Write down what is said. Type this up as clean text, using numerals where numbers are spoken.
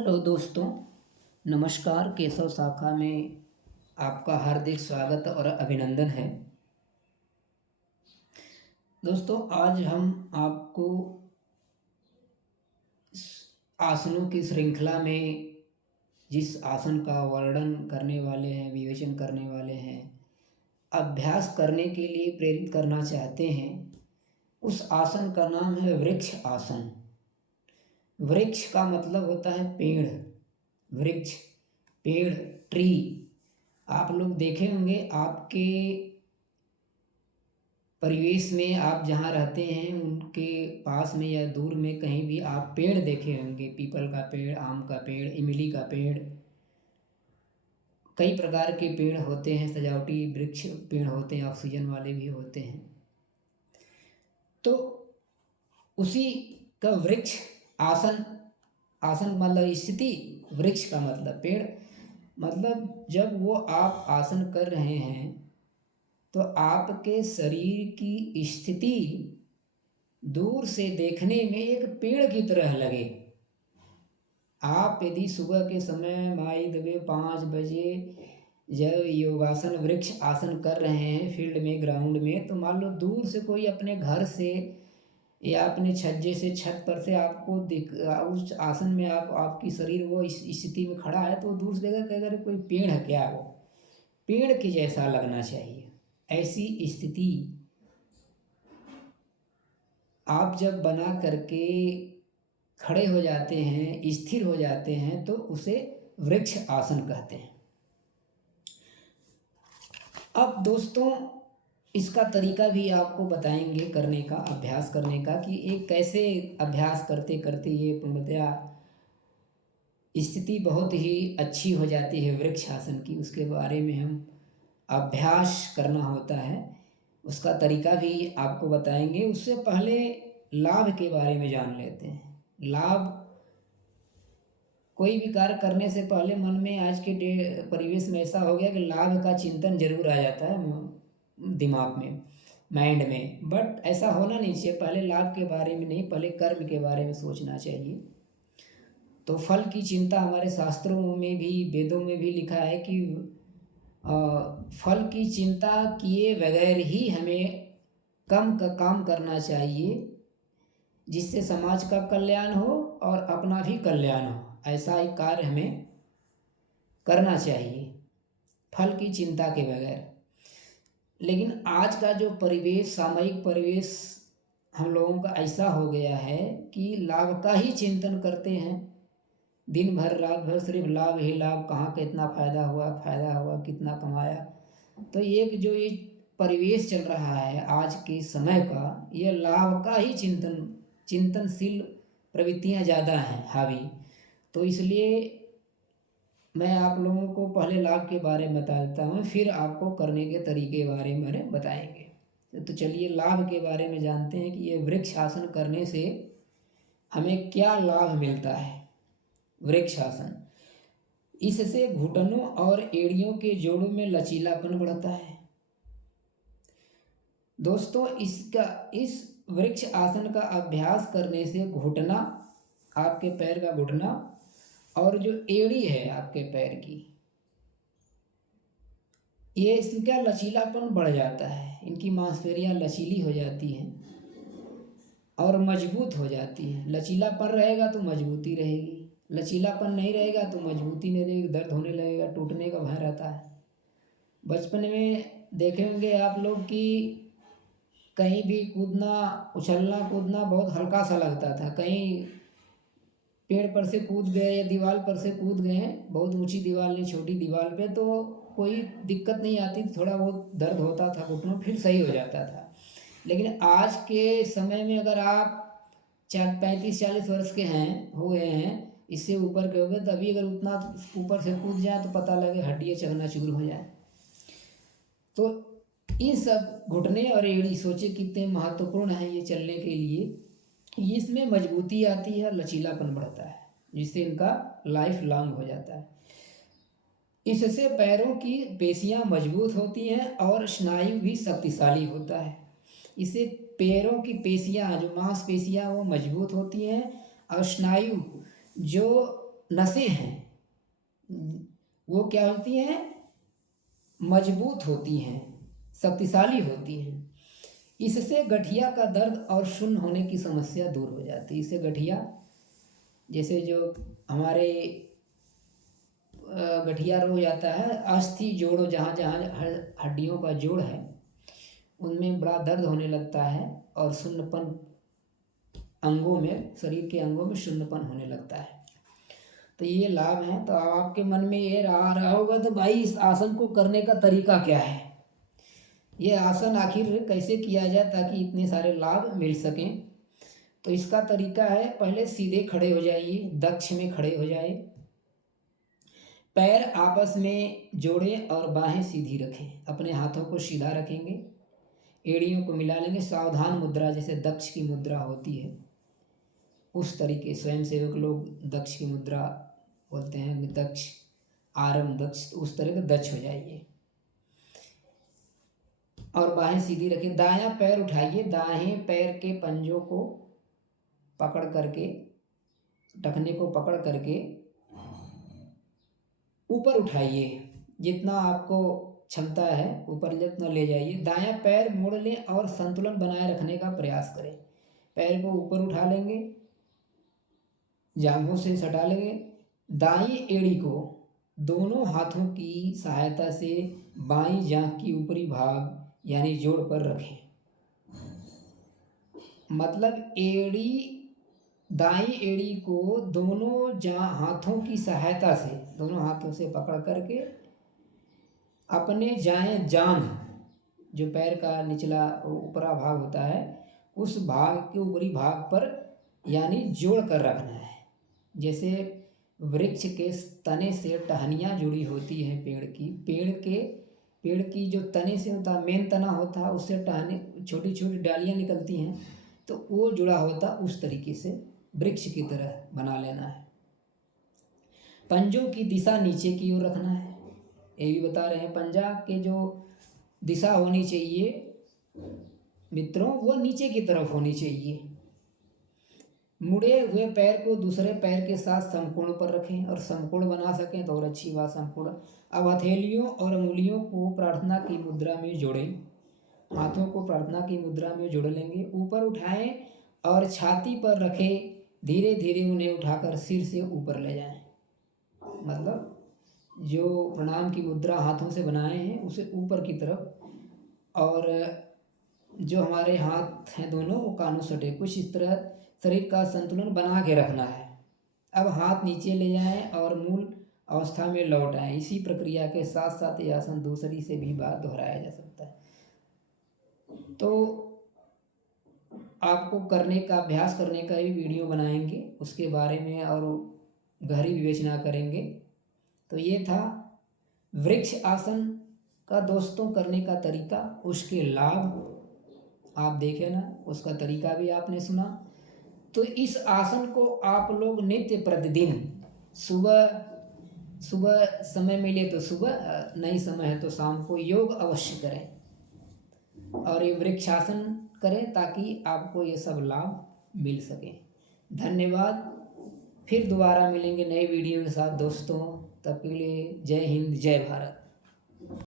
Hello दोस्तों, नमस्कार। केशव शाखा में आपका हार्दिक स्वागत और अभिनंदन है। दोस्तों, आज हम आपको आसनों की श्रृंखला में जिस आसन का वर्णन करने वाले हैं, विवेचन करने वाले हैं, अभ्यास करने के लिए प्रेरित करना चाहते हैं, उस आसन का नाम है वृक्ष आसन। वृक्ष का मतलब होता है पेड़। वृक्ष, पेड़, ट्री। आप लोग देखे होंगे, आपके परिवेश में आप जहाँ रहते हैं उनके पास में या दूर में कहीं भी आप पेड़ देखे होंगे। पीपल का पेड़, आम का पेड़, इमली का पेड़, कई प्रकार के पेड़ होते हैं। सजावटी वृक्ष पेड़ होते हैं, ऑक्सीजन वाले भी होते हैं। तो उसी का वृक्ष आसन, आसन मतलब स्थिति, वृक्ष का मतलब पेड़। मतलब जब वो आप आसन कर रहे हैं तो आपके शरीर की स्थिति दूर से देखने में एक पेड़ की तरह लगे। आप यदि सुबह के समय माई दबे 5 बजे जब योगासन वृक्ष आसन कर रहे हैं फील्ड में, ग्राउंड में, तो मान लो दूर से कोई अपने घर से या अपने छज्जे से, छत पर से आपको दिख, उस आसन में आपकी शरीर वो इस स्थिति में खड़ा है तो दूर से देखा कि अगर कोई पेड़ है क्या, वो पेड़ के जैसा लगना चाहिए। ऐसी स्थिति आप जब बना करके खड़े हो जाते हैं, स्थिर हो जाते हैं, तो उसे वृक्ष आसन कहते हैं। अब दोस्तों, इसका तरीका भी आपको बताएंगे करने का, अभ्यास करने का, कि एक कैसे अभ्यास करते करते ये पूर्णतया स्थिति बहुत ही अच्छी हो जाती है वृक्ष आसन की। उसके बारे में हम अभ्यास करना होता है, उसका तरीका भी आपको बताएंगे। उससे पहले लाभ के बारे में जान लेते हैं। लाभ, कोई भी कार्य करने से पहले मन में आज के परिवेश में ऐसा हो गया कि लाभ का चिंतन जरूर आ जाता है दिमाग में, माइंड में। बट ऐसा होना नहीं चाहिए। पहले लाभ के बारे में नहीं, पहले कर्म के बारे में सोचना चाहिए। तो फल की चिंता हमारे शास्त्रों में भी, वेदों में भी लिखा है कि फल की चिंता किए बगैर ही हमें काम करना चाहिए, जिससे समाज का कल्याण हो और अपना भी कल्याण हो। ऐसा ही कार्य हमें करना चाहिए फल की चिंता के बगैर। लेकिन आज का जो परिवेश, सामयिक परिवेश हम लोगों का ऐसा हो गया है कि लाभ का ही चिंतन करते हैं। दिन भर रात भर सिर्फ लाभ ही लाभ, कहाँ कितना फायदा हुआ, कितना कमाया। तो एक जो ये परिवेश चल रहा है आज के समय का, ये लाभ का ही चिंतनशील प्रवृत्तियाँ ज़्यादा हैं हावी। तो इसलिए मैं आप लोगों को पहले लाभ के बारे में बता देता हूँ, फिर आपको करने के तरीके के बारे में बताएंगे। तो चलिए लाभ के बारे में जानते हैं कि ये वृक्ष आसन करने से हमें क्या लाभ मिलता है। वृक्ष आसन, इससे घुटनों और एड़ियों के जोड़ों में लचीलापन बढ़ता है। दोस्तों, इस वृक्ष आसन का अभ्यास करने से घुटना, आपके पैर का घुटना और जो एड़ी है आपके पैर की, ये इसका लचीलापन बढ़ जाता है। इनकी मांसपेशियां लचीली हो जाती हैं और मजबूत हो जाती हैं। लचीलापन रहेगा तो मजबूती रहेगी, लचीलापन नहीं रहेगा तो मजबूती नहीं रहेगी, दर्द होने लगेगा, टूटने का भय रहता है। बचपन में देखे होंगे आप लोग कि कहीं भी कूदना, उछलना कूदना बहुत हल्का सा लगता था। कहीं पेड़ पर से कूद गए या दीवार पर से कूद गए, बहुत ऊंची दीवार नहीं, छोटी दीवार पे, तो कोई दिक्कत नहीं आती, थोड़ा बहुत दर्द होता था घुटनों, फिर सही हो जाता था। लेकिन आज के समय में अगर आप 35-40 वर्ष के हुए हैं, इससे ऊपर के हो गए, तभी अगर उतना ऊपर से कूद जाए तो पता लगे हड्डियाँ चकनाचूर हो जाए। तो इन सब घुटने और एड़ी सोचे कितने महत्वपूर्ण है ये चलने के लिए। इसमें मजबूती आती है, लचीलापन बढ़ता है, जिससे इनका लाइफ लॉन्ग हो जाता है। इससे पैरों की पेशियां मजबूत होती हैं और स्नायु भी शक्तिशाली होता है। इससे पैरों की पेशियां, जो मांसपेशियां, वो मजबूत होती हैं और स्नायु जो नसें हैं वो क्या होती हैं, मजबूत होती हैं, शक्तिशाली होती हैं। इससे गठिया का दर्द और शून्य होने की समस्या दूर हो जाती है। इससे गठिया, जैसे जो हमारे गठिया रोग जाता है, अस्थि जोड़, जहाँ जहाँ हड्डियों का जोड़ है उनमें बड़ा दर्द होने लगता है और शून्यपन अंगों में, शरीर के अंगों में शून्यपन होने लगता है। तो ये लाभ हैं। तो आपके मन में ये आ रहा होगा तो भाई इस आसन को करने का तरीका क्या है, ये आसन आखिर कैसे किया जाए ताकि इतने सारे लाभ मिल सकें। तो इसका तरीका है, पहले सीधे खड़े हो जाइए, दक्ष में खड़े हो जाए, पैर आपस में जोड़ें और बाहें सीधी रखें, अपने हाथों को सीधा रखेंगे, एड़ियों को मिला लेंगे, सावधान मुद्रा जैसे दक्ष की मुद्रा होती है उस तरीके, स्वयं सेवक लोग दक्ष की मुद्रा बोलते हैं, दक्ष आरम दक्ष, तो उस तरह के दक्ष हो जाइए और बाहें सीधी रखिए। दायां पैर उठाइए, दाएं पैर के पंजों को पकड़ करके, टखने को पकड़ करके ऊपर उठाइए, जितना आपको क्षमता है ऊपर जितना ले जाइए। दायां पैर मोड़ लें और संतुलन बनाए रखने का प्रयास करें। पैर को ऊपर उठा लेंगे, जांघों से सटा लेंगे, दाईं एड़ी को दोनों हाथों की सहायता से बाईं जांघ की ऊपरी भाग यानी जोड़ पर रखें। मतलब एड़ी, दाईं एड़ी को दोनों हाथों की सहायता से, दोनों हाथों से पकड़ करके अपने जांघ, जो पैर का निचला ऊपरा भाग होता है, उस भाग के ऊपरी भाग पर यानी जोड़ कर रखना है। जैसे वृक्ष के तने से टहनियाँ जुड़ी होती हैं पेड़ की, पेड़ की जो तने से होता है, मेन तना होता है, उससे टहनी छोटी छोटी डालियाँ निकलती हैं, तो वो जुड़ा होता, उस तरीके से वृक्ष की तरह बना लेना है। पंजों की दिशा नीचे की ओर रखना है, ये भी बता रहे हैं। पंजा के जो दिशा होनी चाहिए मित्रों, वो नीचे की तरफ होनी चाहिए। मुड़े हुए पैर को दूसरे पैर के साथ समकोण पर रखें, और समकोण बना सकें तो और अच्छी बात, समकोण। अब हथेलियों और उंगलियों को प्रार्थना की मुद्रा में जोड़ें, हाथों को प्रार्थना की मुद्रा में जोड़ लेंगे, ऊपर उठाएं और छाती पर रखें, धीरे धीरे उन्हें उठाकर सिर से ऊपर ले जाएं। मतलब जो प्रणाम की मुद्रा हाथों से बनाए हैं उसे ऊपर की तरफ, और जो हमारे हाथ हैं दोनों वो कानों सटे, कुछ इस तरह शरीर का संतुलन बना के रखना है। अब हाथ नीचे ले जाएं और मूल अवस्था में लौट आएं। इसी प्रक्रिया के साथ साथ ये आसन दूसरी से भी बार दोहराया जा सकता है। तो आपको करने का, अभ्यास करने का भी वीडियो बनाएंगे, उसके बारे में और गहरी विवेचना करेंगे। तो ये था वृक्ष आसन का दोस्तों करने का तरीका, उसके लाभ आप देखे ना, उसका तरीका भी आपने सुना। तो इस आसन को आप लोग नित्य प्रतिदिन सुबह समय मिले तो सुबह, नहीं समय है तो शाम को योग अवश्य करें और ये वृक्षासन करें ताकि आपको ये सब लाभ मिल सके। धन्यवाद। फिर दोबारा मिलेंगे नए वीडियो के साथ दोस्तों, तब के लिए जय हिंद, जय भारत।